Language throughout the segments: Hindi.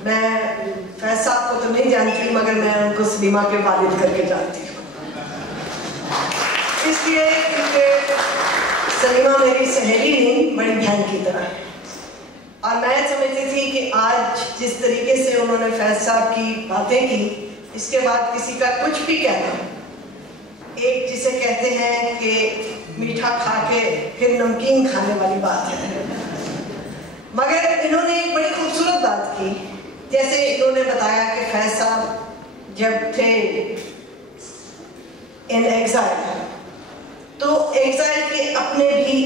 मैं फैज साहब को तो नहीं जानती मगर मैं उनको सलीमा के वालिद करके जानती हूँ, इसलिए क्योंकि सलीमा मेरी सहेली नहीं बड़ी बहन की तरह है। और मैं समझती थी कि आज जिस तरीके से उन्होंने फैज साहब की बातें की, इसके बाद किसी का कुछ भी कहना, एक जिसे कहते हैं कि मीठा खा के फिर नमकीन खाने वाली बात है। मगर इन्होंने एक बड़ी खूबसूरत बात की, जैसे इन्होंने बताया कि फैज साहब जब थे इन एग्जाइल, तो एग्जाइल के अपने भी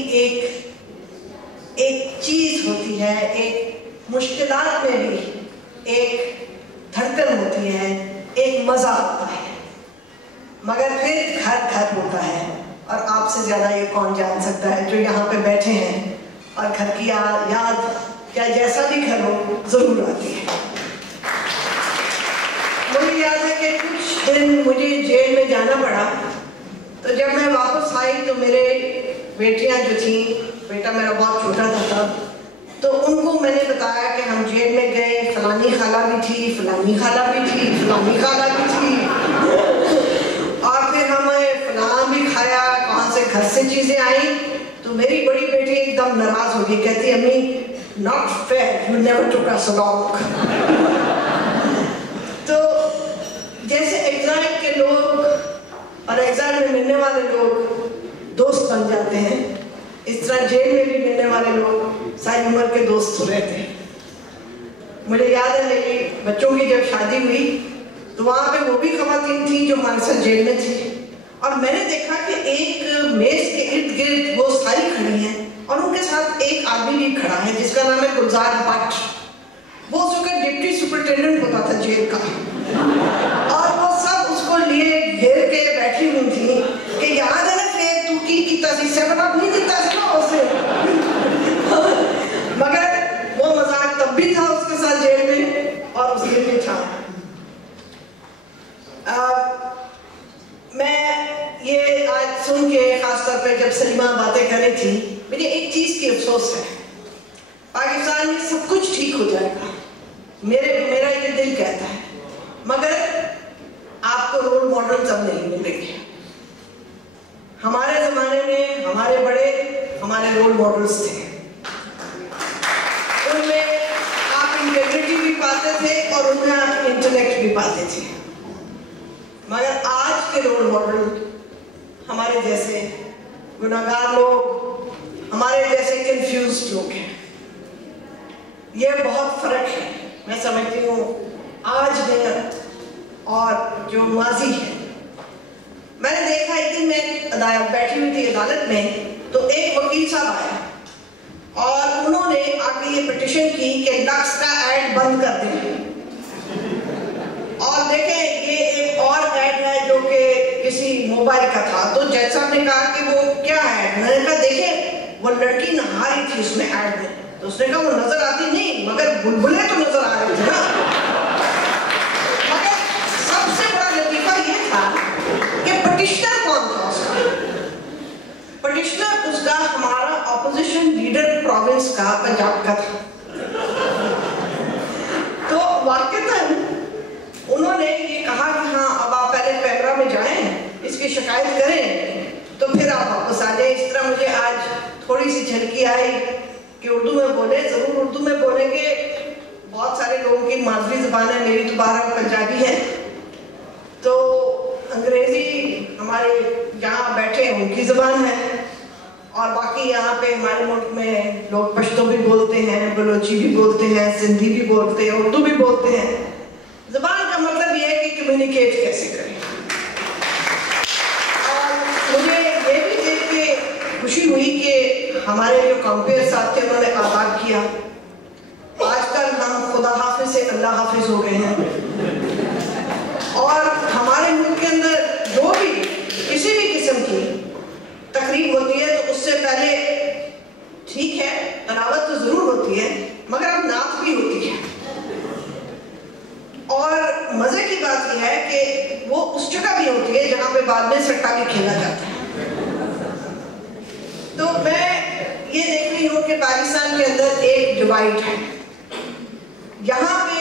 एक चीज होती है, एक मुश्किलात में भी एक धड़कन होती है, एक मजा आता है, मगर फिर घर घर होता है। और आपसे ज्यादा ये कौन जान सकता है जो यहाँ पे बैठे हैं, और घर की याद या जैसा भी घर हो जरूर आती है। मुझे याद है कि कुछ दिन मुझे जेल में जाना पड़ा, तो जब मैं वापस आई तो मेरे बेटियां जो थी, बेटा मेरा बहुत छोटा था तब, तो उनको मैंने बताया कि हम जेल में गए, फलानी खाला भी थी, फलानी खाला भी थी, फलानी खाला भी थी, और फिर हमें फलां भी खाया, कहाँ से घर से चीजें आई। तो मेरी बड़ी बेटी एकदम नाराज हो गई, कहती अम्मी not fair, you never took us along. तो जैसे एग्जाइल के लोग और एग्जाइल में मिलने वाले लोग दोस्त बन जाते हैं, इस तरह जेल में भी मिलने वाले लोग सारी उम्र के दोस्त रहते हैं। मुझे याद है मेरी बच्चों की जब शादी हुई तो वहाँ पे वो भी खवातीन थी जो हमारे साथ जेल में थी, और मैंने देखा कि एक मेज के इर्द गिर्द वो सारी खड़ी हैं और उनके साथ एक आदमी भी खड़ा है जिसका नाम है गुलजार भट्ट। वो उस वक्त डिप्टी सुपरिटेंडेंट होता था जेल का, और वो सब उसको लिए घेर के बैठी हुई थी कि याद है ना फिर तू की कितना सी 7 अप नहीं दिता ना उसे। मगर वो मजाक तब भी था उसके साथ जेल में और उस दिन भी था। मैं ये आज सुन के खासतौर पे जब सलीमा बातें कर रही थी, मुझे एक चीज की अफसोस है, पाकिस्तान में सब कुछ ठीक हो जाएगा, मेरा ये दिल कहता है, मगर आपको रोल मॉडल सब नहीं मिलेंगे। हमारे जमाने में हमारे बड़े हमारे रोल मॉडल्स थे, उनमें आप इंटेग्रिटी भी पाते थे और उनमें आप इंटेलेक्ट भी पाते थे। मगर आज के रोल मॉडल हमारे जैसे गुनाहगार लोग, हमारे जैसे कंफ्यूज्ड लोग हैं। ये बहुत फर्क है, मैं समझती हूँ आज में और जो माजी है। मैंने देखा एक दिन मैं बैठी हुई थी अदालत में, तो एक वकील साहब आया और उन्होंने आके ये पिटीशन की कि लक्स का ऐड बंद कर दें। और देखें ये एक और ऐड है जो कि किसी मोबाइल का था, तो जज साहब ने कहा कि वो क्या है, मैंने कहा देखें वो लड़की नहा रही थी उसमें ऐड में, तो उसने कहा वो नजर आती नहीं मगर बुलबुले तो नजर आ रहे थे ना। मगर सबसे बड़ा लतीफा ये था कि पिटिशनर कौन था उसका, पिटिशनर उसका हमारा ऑपोजिशन लीडर प्रोविंस का पंजाब का था। तो वाकईतन उन्होंने ये कहा कि हाँ अब आप पहले पैमरा में जाएं, इसकी शिकायत करें, तो फिर आप वापस आ जाए। इस तरह मुझे आज थोड़ी सी झलकी आई कि उर्दू में बोले, जरूर उर्दू में बोलेंगे, बहुत सारे लोगों की मादरी जुबान है, मेरी तो 12 पंजाबी है, तो अंग्रेजी हमारे यहाँ बैठे उनकी जुबान है, और बाकी यहाँ पे हमारे मुल्क में लोग पश्तो भी बोलते हैं, बलोची भी बोलते हैं, सिंधी भी बोलते हैं, उर्दू भी बोलते हैं। जुबान का मतलब ये है कि कम्युनिकेट कैसे करें। और मुझे ये भी देख के खुशी हुई कि हमारे जो कंपेयर साथ थे उन्होंने आबाद किया। आजकल हम खुदा हाफिज से अल्लाह हाफिज हो गए हैं, और हमारे मुल्क के अंदर जो भी किसी भी किस्म की तकरीब होती है तो उससे पहले ठीक है तलावत तो जरूर होती है, मगर अब नात भी होती है। और मजे की बात यह है कि वो उस जगह भी होती है जहां पे बाद में सट्टा भी खेला जाता है। तो मैं ये देख रही हूँ कि पाकिस्तान के अंदर एक डिवाइड है। यहाँ पे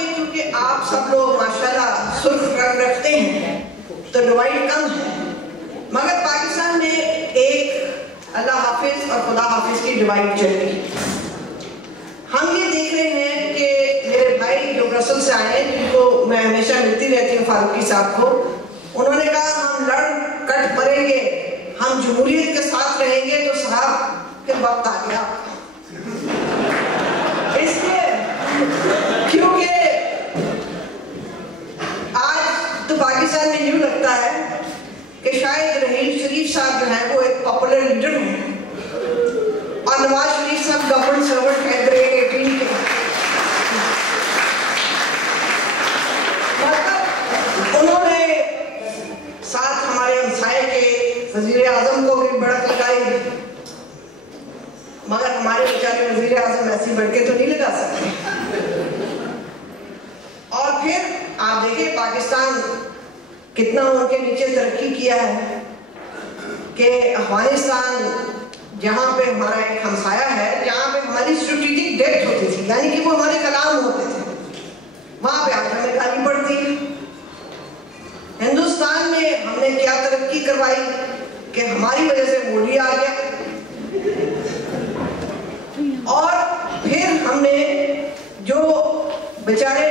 आप सब लोग माशाल्लाह सुर्ख रंग रखते हैं तो डिवाइड कम है, मगर पाकिस्तान में एक अल्लाह हाफिज और खुदा हाफिज की डिवाइड चल रही है। हम ये देख रहे हैं कि मेरे भाई जो ब्रसल से आए हैं, जिनको मैं हमेशा मिलती रहती हूँ, फारूकी साहब को, उन्होंने कहा हम लड़ कट मरेंगे, हम जमहूरियत के साथ रहेंगे। तो साहब फिर वक्त आ गया, इसलिए क्योंकि आज तो पाकिस्तान में यूं लगता है कि शायद रहीम शरीफ साहब जो है वो एक पॉपुलर लीडर हैं और नवाज शरीफ साहब गवर्नमेंट सर्वेंट है ग्रेड 18 के। मतलब उन्होंने साथ हमारे हमसाये के वजीर आजम को भी बढ़त लगाई, मगर हमारे बेचारे वजीर आजम ऐसी बढ़के तो नहीं लगा सकते। और फिर आप देखिए पाकिस्तान कितना उनके नीचे तरक्की किया है कि अफगानिस्तान जहाँ पे हमारा एक हमसाया है, जहाँ पे हमारी स्ट्रेटेजिक डेप्थ होती थी, यानी कि वो हमारे कलाम होते थे, वहाँ पे आज हमें गाली पड़ती है। हिंदुस्तान में हमने क्या तरक्की करवाई कि हमारी वजह से मोदी आ गया, और फिर हमने जो बेचारे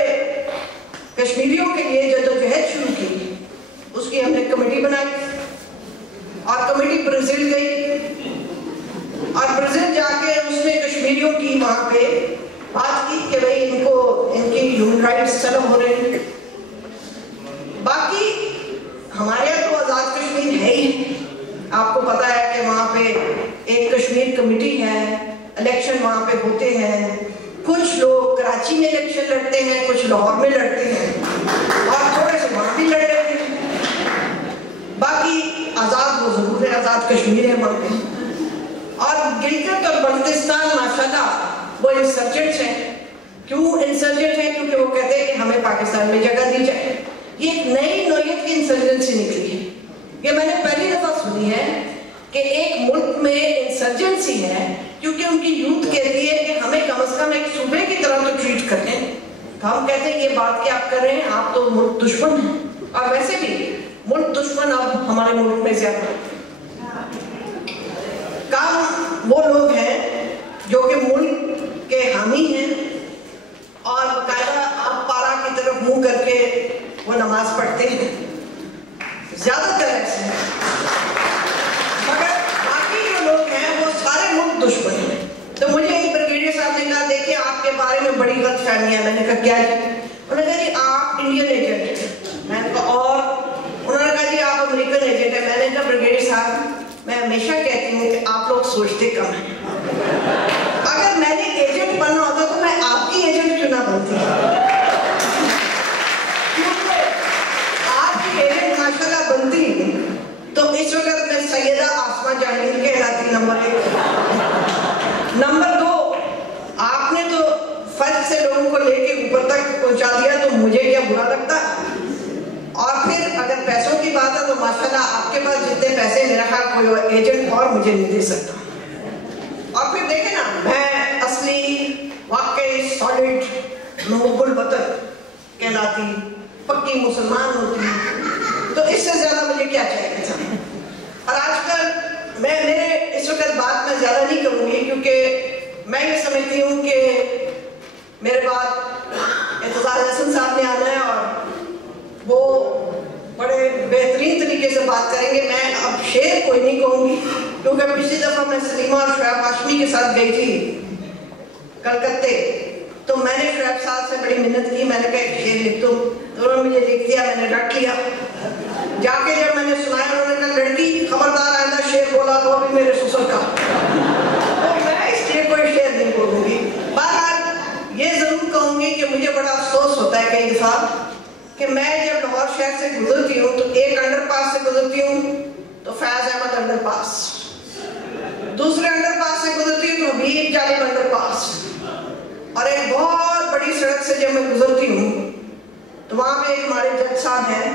कश्मीरियों के लिए जद्दोजहद शुरू की, उसकी हमने कमेटी बनाई और कमेटी ब्राजील गई और ब्राजील जाके उसने कश्मीरियों की वहां पे बात की कि भाई इनको इनकी ह्यूमन राइट्स तलब हो रहे हैं। बाकी हमारे यहाँ तो आज़ाद कश्मीर है ही, आपको पता है कि वहाँ पे एक कश्मीर कमेटी है, इलेक्शन वहाँ पे होते हैं, कुछ लोग कराची में इलेक्शन लड़ते हैं, कुछ लाहौर में लड़ते हैं और थोड़े से वहाँ भी लड़ लेते हैं। बाकी आज़ाद वो जरूर है, आज़ाद कश्मीर है वहाँ पे। और गिलगित और बल्तिस्तान माशाल्लाह वो इंसर्जेंट्स हैं। क्यों इंसर्जेंट हैं? क्योंकि वो कहते हैं कि हमें पाकिस्तान में जगह दी जाए। ये एक नई नौयत की इंसर्जेंसी निकली है, ये मैंने पहली दफा सुनी है कि एक मुल्क में इंसर्जेंसी है क्योंकि उनकी यूथ कहती है कि हमें कम से कम एक सूबे की तरह तो ट्रीट करें। तो हम कहते हैं ये बात क्या आप कर रहे हैं, आप तो मुल्क दुश्मन हैं। और वैसे भी मुल्क दुश्मन अब हमारे मुल्क में ज्यादा काम वो लोग हैं जो कि मुल्क के हामी हैं और कायदा आप पारा की तरफ मुंह करके वो नमाज पढ़ते हैं, ज्यादातर ऐसे हैं। मगर बाकी जो लोग हैं वो सारे मुल्क दुश्मन हैं। तो मुझे एक ब्रिगेडियर साहब ने कहा देखिए आपके बारे में बड़ी गलतफहमी है। मैंने कहा क्या है? उन्होंने कहा जी आप इंडियन एजेंट हैं। मैंने कहा और? उन्होंने कहा जी आप अमेरिकन एजेंट हैं। मैंने कहा ब्रिगेडियर साहब मैं हमेशा कहती हूँ कि आप लोग सोचते कम हैं। अगर मैंने एजेंट बनना होता तो मैं आपकी एजेंट क्यों ना बनती? क्योंकि आपकी एजेंट माशाल्लाह बनती तो इस वक्त मैं सैयदा आसमा जाहिद कहलाती। नंबर 1। नंबर 2, आपने तो फर्ज से लोगों को लेके ऊपर तक पहुंचा दिया तो मुझे क्या बुरा लगता? और फिर अगर पैसों की बात है तो माशाल्लाह आपके पास जितने पैसे मेरा ख्याल कोई एजेंट और मुझे नहीं दे सकता। और फिर देखे ना, मैं असली वाकई सॉलिड मुहब्बुल वतन कहलाती, पक्की मुसलमान होती, तो इससे ज्यादा मुझे क्या चाहिए था। और आजकल मेरे इस वक्त बात मैं ज्यादा नहीं करूंगी क्योंकि मैं ये समझती हूँ कि मेरे बाद इत्तेज़ार हसन साहब ने आना है और वो बड़े बेहतरीन तरीके से बात करेंगे। मैं अब शेर कोई नहीं कहूँगी क्योंकि पिछली दफ़ा मैं सलीमा और शुएब हाशमी के साथ गई थी कलकत्ते, तो मैंने शुएब साहब से बड़ी मिन्नत की, मैंने कहा एक शेर लिख दो, तो उन्होंने मुझे लिख दिया, मैंने रख लिया। जाके जब मैंने सुनाया उन्होंने कहा लड़की खबरदार आइंदा शेर बोला तो अभी मेरे ससुर का, तो मैं इसलिए कोई शेर नहीं बोलूँगी। बहरहाल ये ज़रूर कहूँगी कि मुझे बड़ा अफसोस होता है कई दफ़ा कि मैं जब लाहौर शहर से गुजरती हूँ तो एक अंडरपास से गुजरती हूँ तो फैज अहमद अंडरपास, दूसरे अंडरपास से गुजरती हूँ तो हबीब जालिब अंडरपास, और एक बहुत बड़ी सड़क से जब मैं गुजरती हूँ तो वहाँ पे एक हमारे जज साहब हैं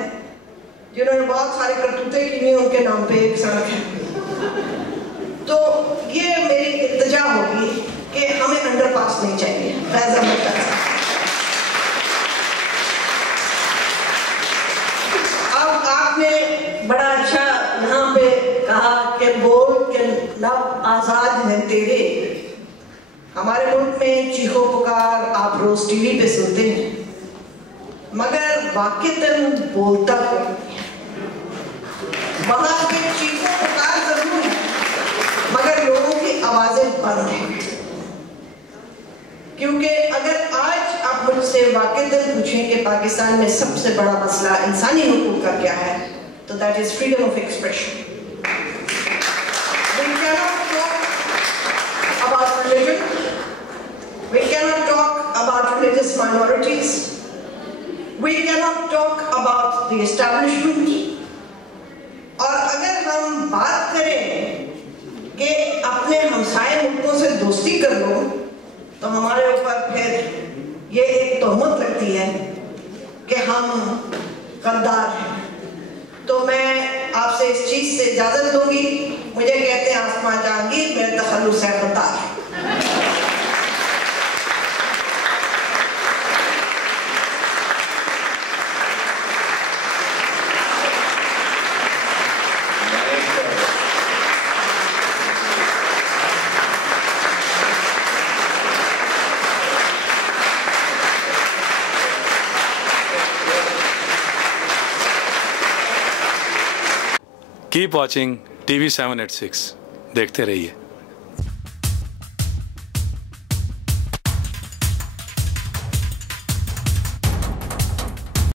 जिन्होंने बहुत सारे करतूते की हुई, उनके नाम पे एक सड़क है। तो ये मेरी इल्तिजा होगी कि हमें अंडरपास नहीं चाहिए। फैज अहमद कहा कि बोल के लब आजाद हैं तेरे। हमारे मुल्क में चीखो पुकार आप रोज टीवी पे सुनते हैं, मगर वाक़ितन बोलता कोई नहीं। वहां पे चीखो पुकार जरूर है, मगर लोगों की आवाजें बंद हैं। क्योंकि अगर आज आप मुझसे वाक़ितन पूछें कि पाकिस्तान में सबसे बड़ा मसला इंसानी हुकूक का क्या है, तो that is freedom of expression. We cannot talk about religion. We cannot talk about religious minorities. We cannot talk about the establishment. और अगर हम बात करें कि अपने हमसाये मुल्कों से दोस्ती कर लो, तो हमारे ऊपर फिर ये एक तोहमत लगती है कि हम गद्दार हैं। तो मैं आपसे इस चीज से इजाजत दूंगी। मुझे कहते हैं आसमां जहांगीर, मेरे तखल्लुस है गद्दार। कीप वॉचिंग TV 786, देखते रहिए।